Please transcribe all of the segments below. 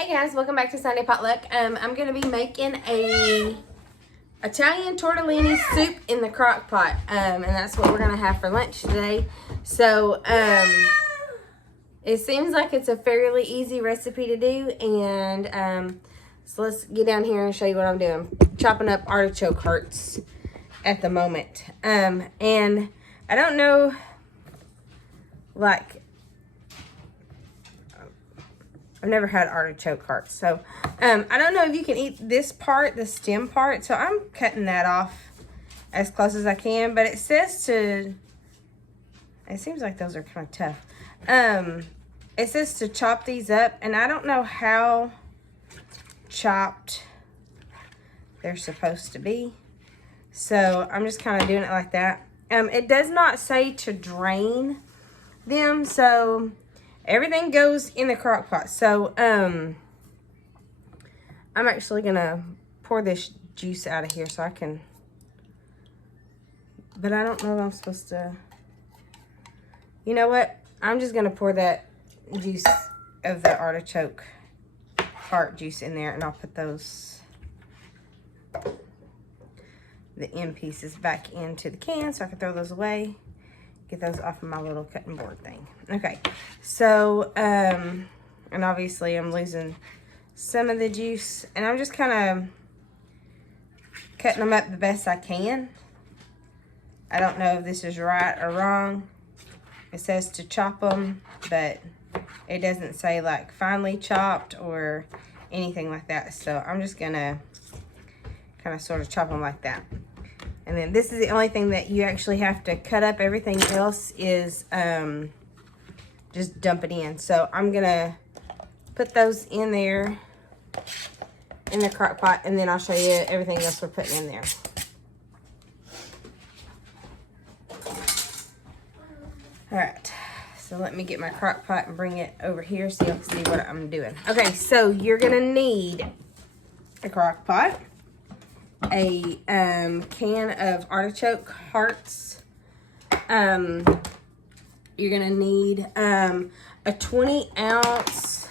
Hey guys, welcome back to Sunday Potluck. I'm going to be making a Italian tortellini soup in the crock pot, and that's what we're going to have for lunch today. So, it seems like it's a fairly easy recipe to do, and so let's get down here and show you what I'm doing. Chopping up artichoke hearts at the moment, and I don't know, like, I've never had artichoke hearts, so I don't know if you can eat this part, the stem part, so I'm cutting that off as close as I can, but it says to, it seems like those are kind of tough. It says to chop these up, and I don't know how chopped they're supposed to be, so I'm just kind of doing it like that. It does not say to drain them, so everything goes in the crock pot. So, I'm actually gonna pour this juice out of here so I can, but I don't know if I'm supposed to, you know what? I'm just gonna pour that juice of the artichoke heart juice in there, and I'll put those, the end pieces back into the can so I can throw those away. Get those off of my little cutting board thing. Okay, so, and obviously I'm losing some of the juice, and I'm just kind of cutting them up the best I can. I don't know if this is right or wrong. It says to chop them, but it doesn't say like finely chopped or anything like that. So I'm just gonna kind of sort of chop them like that. And then this is the only thing that you actually have to cut up. Everything else is just dump it in. So I'm gonna put those in there in the crock pot, and then I'll show you everything else we're putting in there. All right, so let me get my crock pot and bring it over here so you can see what I'm doing. Okay, so you're gonna need a crock pot, a can of artichoke hearts. You're gonna need a 20-ounce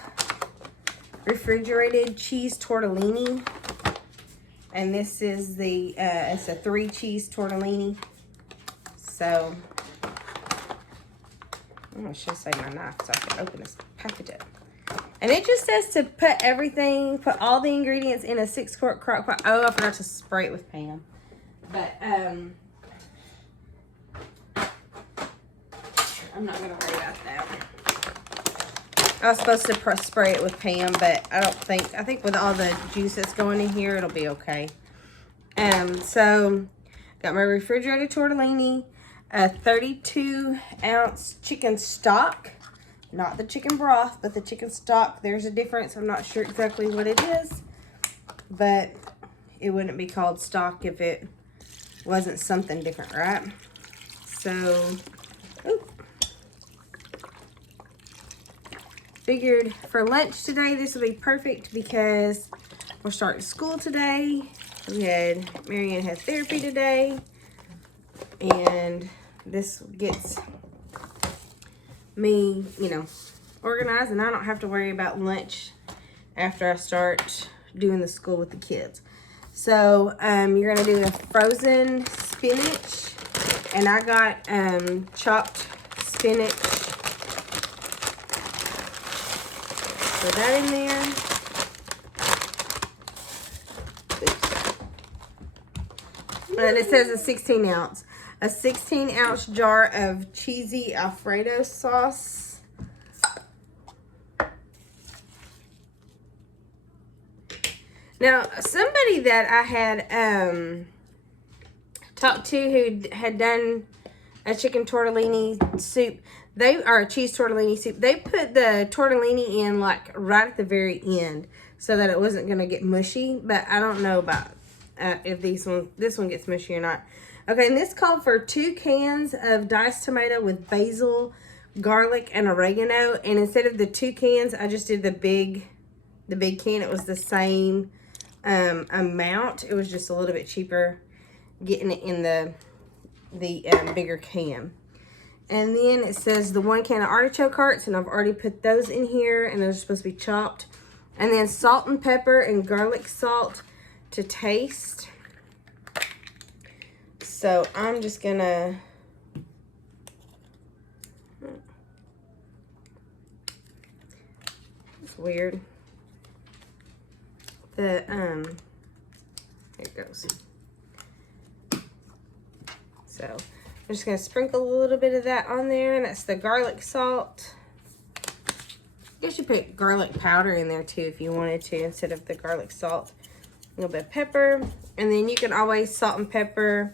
refrigerated cheese tortellini, and this is the it's a 3-cheese tortellini. So I should save my knife so I can open this package up. And it just says to put all the ingredients in a 6-quart crock pot. Oh, I forgot to spray it with Pam. But, I'm not going to worry about that. I was supposed to spray it with Pam, but I think with all the juice that's going in here, it'll be okay. So, got my refrigerated tortellini, a 32-ounce chicken stock. Not the chicken broth, but the chicken stock. There's a difference. I'm not sure exactly what it is, but it wouldn't be called stock if it wasn't something different, right? So, figured for lunch today, this will be perfect because we're starting school today. Marianne had therapy today, and this gets me, organized, and I don't have to worry about lunch after I start doing the school with the kids. So you're gonna do a frozen spinach, and I got chopped spinach. Put that in there. Oops. And it says a 16-ounce. A 16-ounce jar of cheesy Alfredo sauce. Now, somebody that I had talked to who had done a chicken tortellini soup, or a cheese tortellini soup, they put the tortellini in like right at the very end so that it wasn't going to get mushy, but I don't know about if this one gets mushy or not. Okay, and this called for 2 cans of diced tomato with basil, garlic, and oregano. And instead of the 2 cans, I just did the big can. It was the same amount. It was just a little bit cheaper getting it in the bigger can. And then it says the 1 can of artichoke hearts, and I've already put those in here, and those are supposed to be chopped. And then salt and pepper and garlic salt to taste. So I'm just gonna it's weird. Here it goes. So I'm just gonna sprinkle a little bit of that on there, and that's the garlic salt. I guess you put garlic powder in there too if you wanted to instead of the garlic salt. A little bit of pepper, and then you can always salt and pepper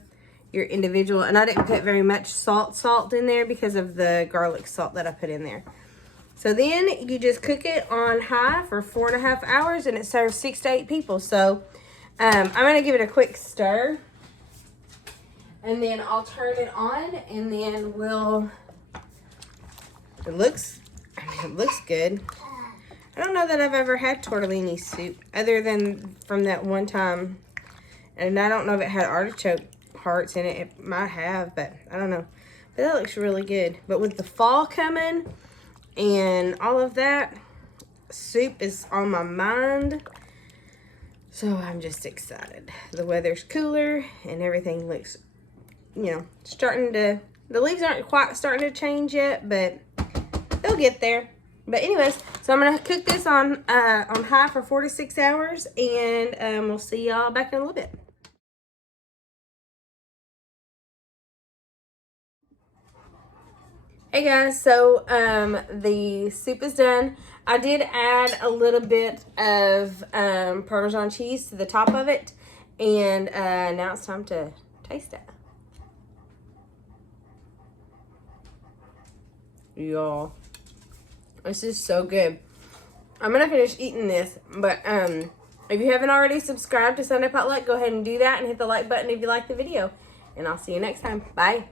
your individual. And I didn't put very much salt in there because of the garlic salt that I put in there. So then you just cook it on high for 4.5 hours, and it serves 6 to 8 people. So I'm gonna give it a quick stir, and then I'll turn it on, and then it looks good. I don't know that I've ever had tortellini soup other than from that one time. And I don't know if it had artichoke hearts in it. It might have, but I don't know. But that looks really good. But with the fall coming and all of that, soup is on my mind. So I'm just excited. The weather's cooler and everything looks, starting to, the leaves aren't quite starting to change yet, but they'll get there. But anyways, so I'm gonna cook this on high for 4 to 6 hours, and we'll see y'all back in a little bit. Hey guys, so the soup is done. I did add a little bit of Parmesan cheese to the top of it, and now it's time to taste it. Y'all, this is so good. I'm gonna finish eating this, but if you haven't already subscribed to Sunday Potluck, go ahead and do that and hit the like button if you like the video. And I'll see you next time. Bye.